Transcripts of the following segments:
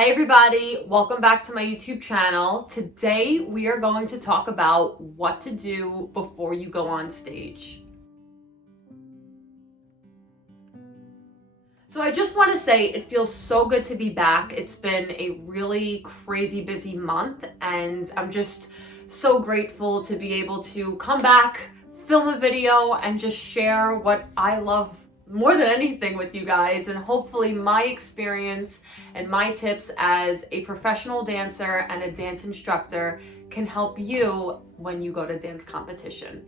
Hi everybody, welcome back to my YouTube channel. Today we are going to talk about what to do before you go on stage. So I just want to say it feels so good to be back. It's been a really crazy busy month and I'm just so grateful to be able to come back, film a video and just share what I love more than anything with you guys, and hopefully my experience and my tips as a professional dancer and a dance instructor can help you when you go to dance competition.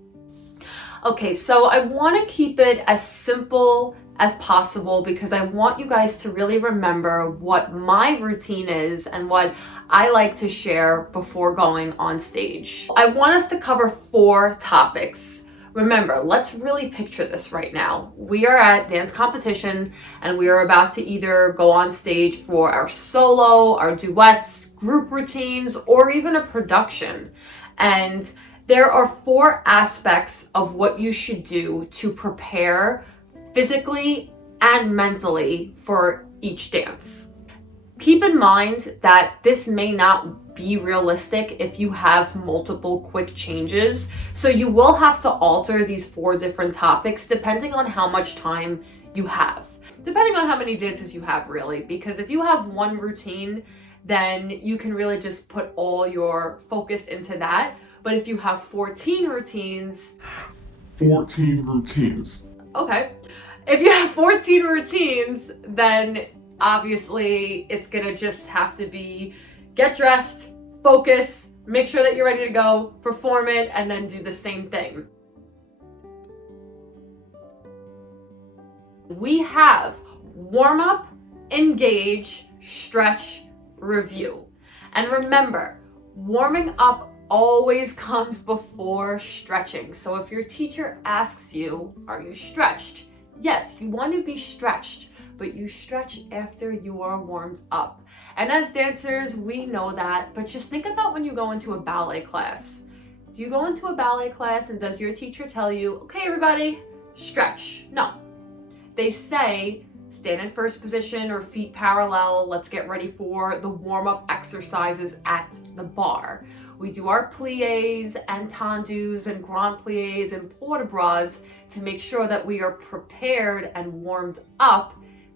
Okay, so I want to keep it as simple as possible because I want you guys to really remember what my routine is and what I like to share before going on stage. I want us to cover 4 topics. Remember, let's really picture this right now. We are at dance competition and we are about to either go on stage for our solo, our duets, group routines, or even a production. And there are 4 aspects of what you should do to prepare physically and mentally for each dance. Keep in mind that this may not be realistic if you have multiple quick changes. So you will have to alter these 4 different topics depending on how much time you have. Depending on how many dances you have, really, because if you have one routine, then you can really just put all your focus into that. But if you have 14 routines. Okay. If you have 14 routines, then obviously it's gonna just have to be get dressed, focus, make sure that you're ready to go, perform it, and then do the same thing. We have warm up, engage, stretch, review. And remember, warming up always comes before stretching. So if your teacher asks you, are you stretched? Yes, you want to be stretched, but you stretch after you are warmed up. And as dancers, we know that, but just think about when you go into a ballet class. Do you go into a ballet class and does your teacher tell you, okay, everybody, stretch? No. They say, stand in first position or feet parallel. Let's get ready for the warm-up exercises at the bar. We do our pliés and tendus and grand pliés and port de bras to make sure that we are prepared and warmed up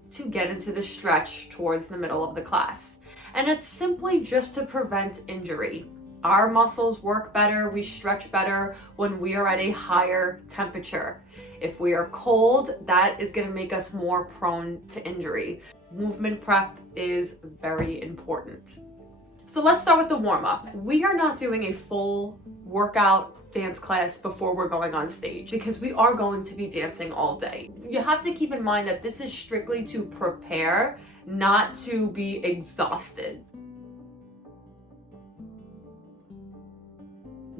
to get into the stretch towards the middle of the class. And it's simply just to prevent injury. Our muscles work better, we stretch better when we are at a higher temperature. If we are cold, that is going to make us more prone to injury. Movement prep is very important. So let's start with the warm-up. We are not doing a full workout dance class before we're going on stage because we are going to be dancing all day. You have to keep in mind that this is strictly to prepare, not to be exhausted.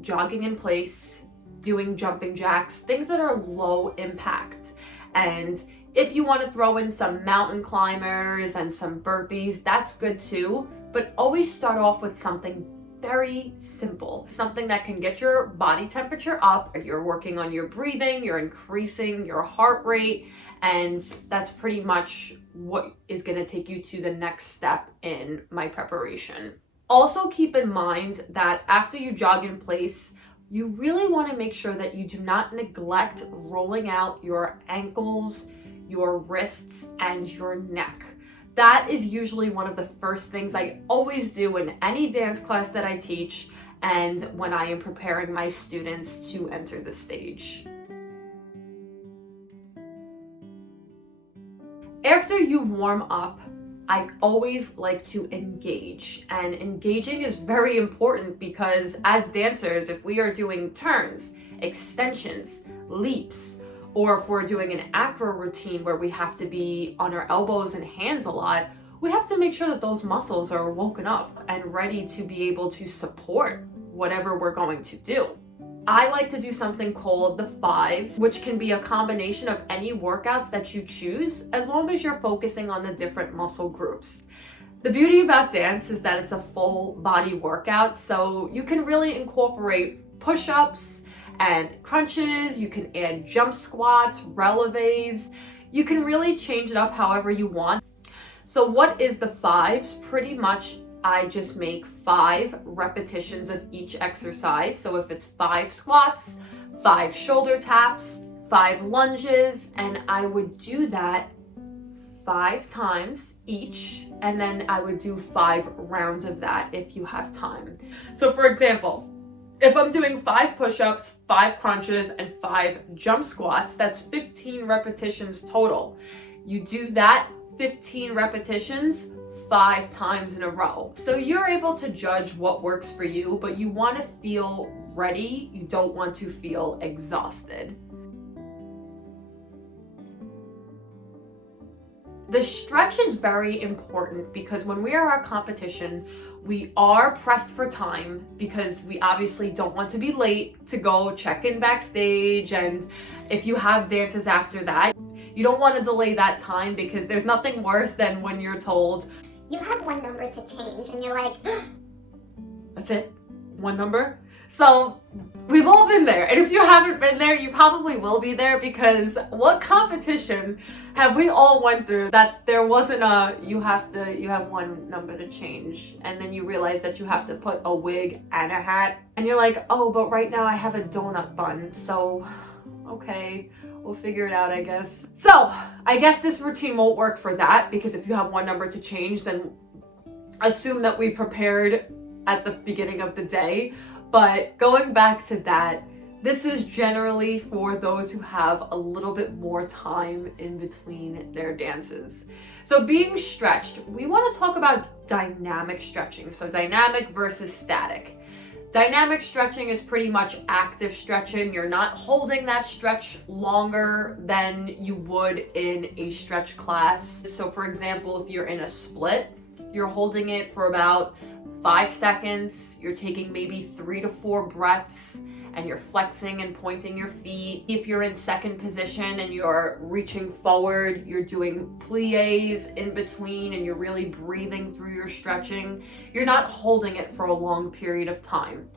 Jogging in place, doing jumping jacks, things that are low impact. And if you want to throw in some mountain climbers and some burpees, that's good too. But always start off with something very simple, something that can get your body temperature up, and you're working on your breathing, you're increasing your heart rate, and that's pretty much what is going to take you to the next step in my preparation. Also keep in mind that after you jog in place, you really want to make sure that you do not neglect rolling out your ankles, your wrists, and your neck. That is usually one of the first things I always do in any dance class that I teach and when I am preparing my students to enter the stage. After you warm up, I always like to engage, and engaging is very important because as dancers, if we are doing turns, extensions, leaps, or if we're doing an acro routine where we have to be on our elbows and hands a lot, we have to make sure that those muscles are woken up and ready to be able to support whatever we're going to do. I like to do something called the 5s, which can be a combination of any workouts that you choose, as long as you're focusing on the different muscle groups. The beauty about dance is that it's a full body workout, so you can really incorporate push-ups and crunches, you can add jump squats, releves, you can really change it up however you want. So what is the fives? Pretty much I just make 5 repetitions of each exercise. So if it's 5 squats, 5 shoulder taps, 5 lunges, and I would do that 5 times each, and then I would do 5 rounds of that if you have time. So for example, if I'm doing 5 push-ups, 5 crunches, and 5 jump squats, that's 15 repetitions total. You do that 15 repetitions 5 times in a row. So you're able to judge what works for you, but you want to feel ready. You don't want to feel exhausted. The stretch is very important because when we are at competition, we are pressed for time because we obviously don't want to be late to go check in backstage. And if you have dances after that, you don't want to delay that time because there's nothing worse than when you're told, you have 1 number to change, and you're like, that's it? 1 number? So we've all been there. And if you haven't been there, you probably will be there, because what competition have we all went through that there wasn't a, you have 1 number to change, and then you realize that you have to put a wig and a hat, and you're like, oh, but right now I have a donut bun, so okay, we'll figure it out, I guess. So I guess this routine won't work for that, because if you have 1 number to change, then assume that we prepared at the beginning of the day. But going back to that, this is generally for those who have a little bit more time in between their dances. So being stretched, we want to talk about dynamic stretching. So dynamic versus static. Dynamic stretching is pretty much active stretching. You're not holding that stretch longer than you would in a stretch class. So for example, if you're in a split, you're holding it for about 5 seconds. You're taking maybe 3 to 4 breaths, and you're flexing and pointing your feet. If you're in second position and you're reaching forward, you're doing plies in between, and you're really breathing through your stretching. You're not holding it for a long period of time.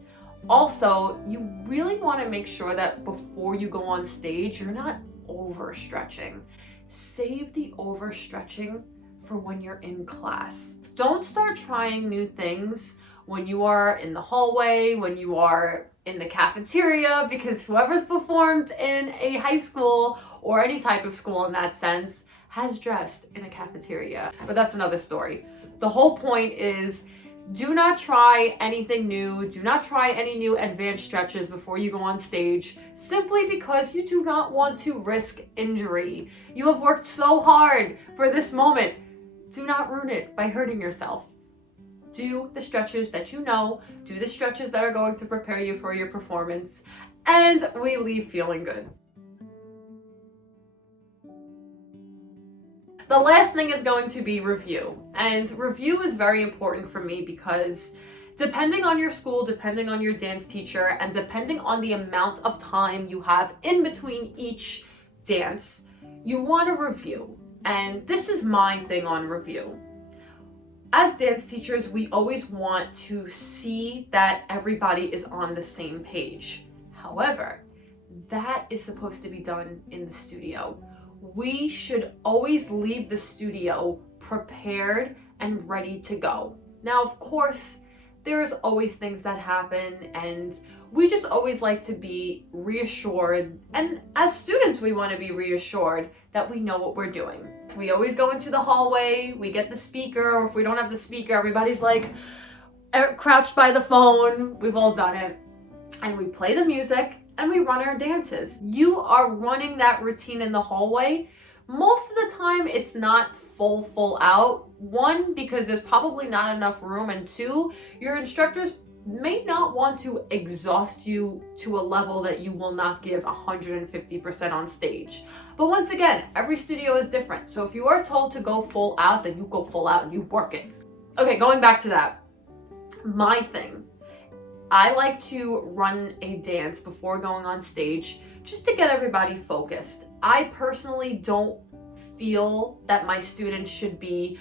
Also, you really want to make sure that before you go on stage, you're not overstretching. Save the overstretching for when you're in class. Don't start trying new things when you are in the hallway, when you are in the cafeteria, because whoever's performed in a high school or any type of school in that sense has dressed in a cafeteria. But that's another story. The whole point is, do not try anything new. Do not try any new advanced stretches before you go on stage, simply because you do not want to risk injury. You have worked so hard for this moment. Do not ruin it by hurting yourself. Do the stretches that you know, do the stretches that are going to prepare you for your performance, and we leave feeling good. The last thing is going to be review. And review is very important for me because depending on your school, depending on your dance teacher, and depending on the amount of time you have in between each dance, you want to review. And this is my thing on review. As dance teachers, we always want to see that everybody is on the same page. However, that is supposed to be done in the studio. We should always leave the studio prepared and ready to go. Now, of course, there's always things that happen, and we just always like to be reassured. And as students, we want to be reassured that we know what we're doing. So we always go into the hallway, we get the speaker, or if we don't have the speaker, everybody's like crouched by the phone. We've all done it. And we play the music and we run our dances. You are running that routine in the hallway. Most of the time, it's not full out. 1, because there's probably not enough room, and 2, your instructors may not want to exhaust you to a level that you will not give 150% on stage. But once again, every studio is different. So if you are told to go full out, then you go full out and you work it. Okay, going back to that. My thing, I like to run a dance before going on stage just to get everybody focused. I personally don't feel that my students should be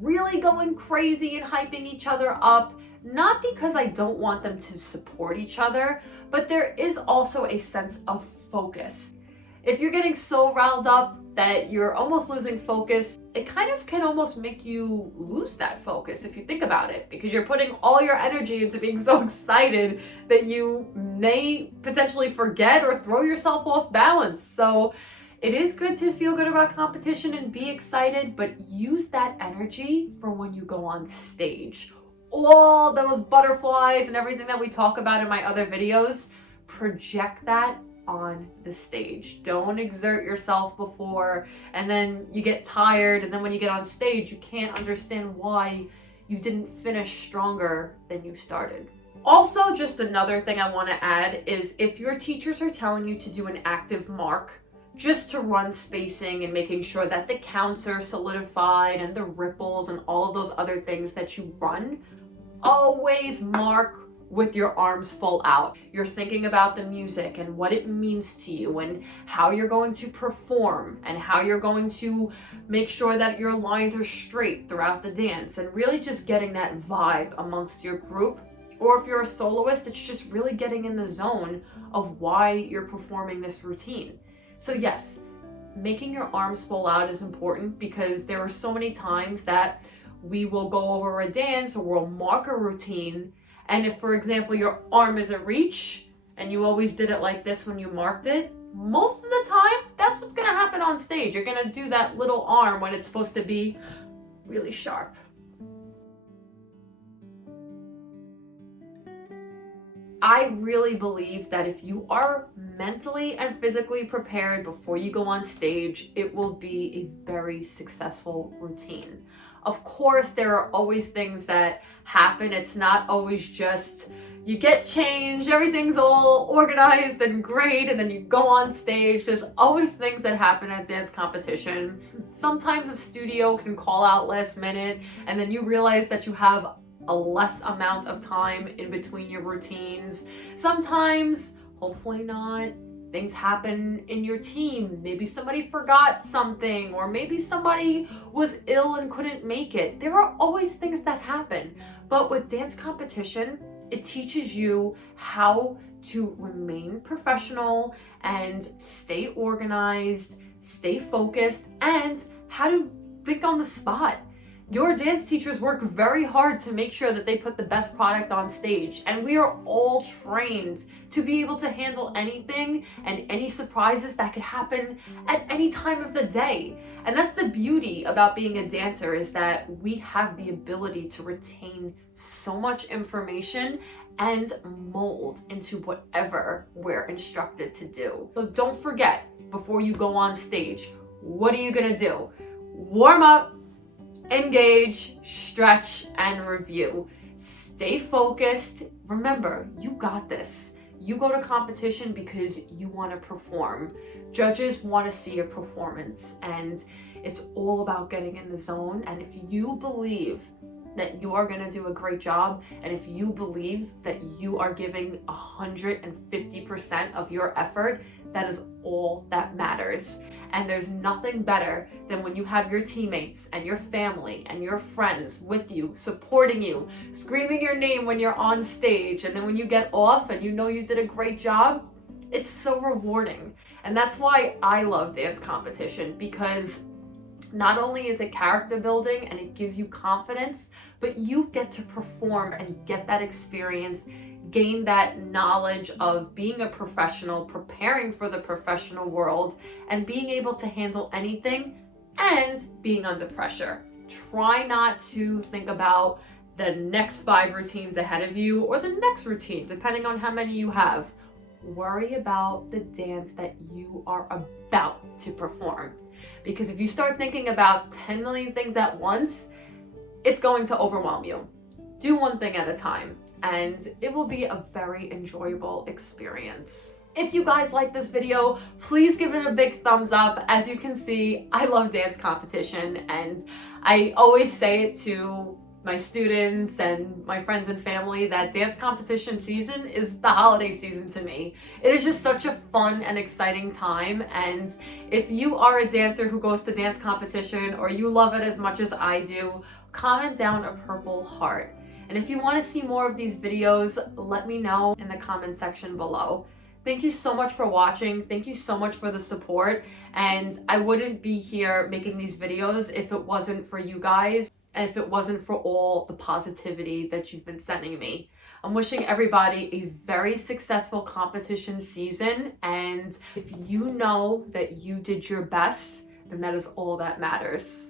really going crazy and hyping each other up, not because I don't want them to support each other, but there is also a sense of focus. If you're getting so riled up, that you're almost losing focus, it kind of can almost make you lose that focus if you think about it, because you're putting all your energy into being so excited that you may potentially forget or throw yourself off balance. So it is good to feel good about competition and be excited, but use that energy for when you go on stage. All those butterflies and everything that we talk about in my other videos, project that on the stage. Don't exert yourself before and then you get tired, and then when you get on stage you can't understand why you didn't finish stronger than you started. Also, just another thing I want to add is if your teachers are telling you to do an active mark, just to run spacing and making sure that the counts are solidified and the ripples and all of those other things that you run, always mark with your arms full out. You're thinking about the music and what it means to you and how you're going to perform and how you're going to make sure that your lines are straight throughout the dance, and really just getting that vibe amongst your group. Or if you're a soloist, it's just really getting in the zone of why you're performing this routine. So yes, making your arms full out is important, because there are so many times that we will go over a dance or we'll mark a routine, and if, for example, your arm is a reach and you always did it like this when you marked it, most of the time, that's what's gonna happen on stage. You're gonna do that little arm when it's supposed to be really sharp. I really believe that if you are mentally and physically prepared before you go on stage, it will be a very successful routine. Of course, there are always things that happen. It's not always just you get changed, everything's all organized and great, and then you go on stage. There's always things that happen at dance competition. Sometimes a studio can call out last minute, and then you realize that you have a less amount of time in between your routines. Sometimes, hopefully not, things happen in your team. Maybe somebody forgot something, or maybe somebody was ill and couldn't make it. There are always things that happen. But with dance competition, it teaches you how to remain professional and stay organized, stay focused, and how to think on the spot. Your dance teachers work very hard to make sure that they put the best product on stage, and we are all trained to be able to handle anything and any surprises that could happen at any time of the day. And that's the beauty about being a dancer, is that we have the ability to retain so much information and mold into whatever we're instructed to do. So don't forget, before you go on stage, what are you gonna do? Warm up, engage, stretch, and review. Stay focused. Remember, you got this. You go to competition because you want to perform. Judges want to see your performance, and it's all about getting in the zone. And if you believe that you are going to do a great job, and if you believe that you are giving 150% of your effort, that is all that matters. And there's nothing better than when you have your teammates and your family and your friends with you, supporting you, screaming your name when you're on stage, and then when you get off and you know you did a great job, it's so rewarding. And that's why I love dance competition, because not only is it character building and it gives you confidence, but you get to perform and get that experience, gain that knowledge of being a professional, preparing for the professional world, and being able to handle anything and being under pressure. Try not to think about the next 5 routines ahead of you or the next routine, depending on how many you have. Worry about the dance that you are about to perform. Because if you start thinking about 10 million things at once, it's going to overwhelm you. Do one thing at a time, and it will be a very enjoyable experience. If you guys like this video, please give it a big thumbs up. As you can see, I love dance competition, and I always say it to my students and my friends and family that dance competition season is the holiday season to me. It is just such a fun and exciting time, and if you are a dancer who goes to dance competition or you love it as much as I do, comment down a purple heart. And if you want to see more of these videos, let me know in the comment section below. Thank you so much for watching. Thank you so much for the support. And I wouldn't be here making these videos if it wasn't for you guys and if it wasn't for all the positivity that you've been sending me. I'm wishing everybody a very successful competition season. And if you know that you did your best, then that is all that matters.